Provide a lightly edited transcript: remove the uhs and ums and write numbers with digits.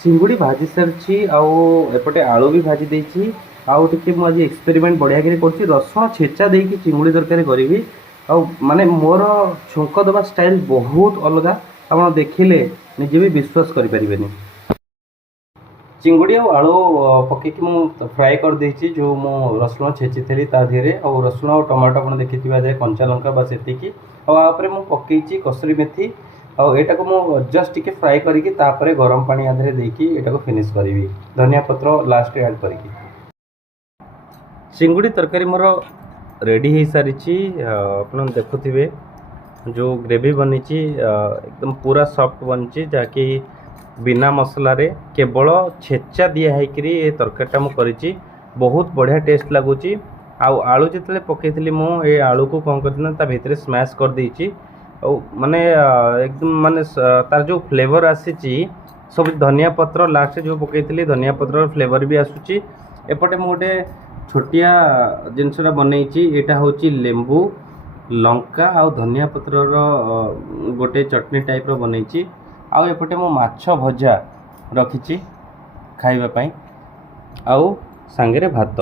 चिंगुड़ी भाजी सारी आउटे आलू भी भाजी देती आउ टे मुझे एक्सपेरिमेंट बढ़िया कर रसुण छेचा देकी चिंगुड़ी तरकारी करी माने मोर छुंक दबा स्टाइल बहुत अलग आप देखिले निजे भी विश्वास करें। चिंगुड़ी और आलू पकईकि फ्राए कर देछि जो मो रसुण छेची थी ताधे और रसुण और टमाटो आप देखी कंचा लंका बस एतिकी आउे मुझे पकईची कसुरी मेथी और यहाँ को जस्ट टिके फ्राए करके गरम पानी आधे देकी यहाँ को फिनिश करी धनिया पत्र लास्ट ऐड करके चिंगुड़ी तरकारी मोर रेडी हो सारी आप देखुवे जो ग्रेवी बनी एकदम पूरा सॉफ्ट बनी जहाँकि बिना मसला रे केवल छेचा दिया ये तरकारीटा मुझे बहुत बढ़िया टेस्ट लगुच आलू जिते पकई मुझे आलू को कौन कर भितर स्मैश कर देची माने एकदम माने तार जो फ्लेवर आसी सब धनिया पत्र लास्ट जो पकई धनिया पत्र फ्लेवर भी आसूची एपटे मुझे छोटिया जिनसा बनई यहाँ हूँ लेंबू लंका आ धनिया पत्र गोटे चटनी टाइप रो बनई आउ एपटे मो माछ भजा रखी खाइबा पई आउ सांगे भात।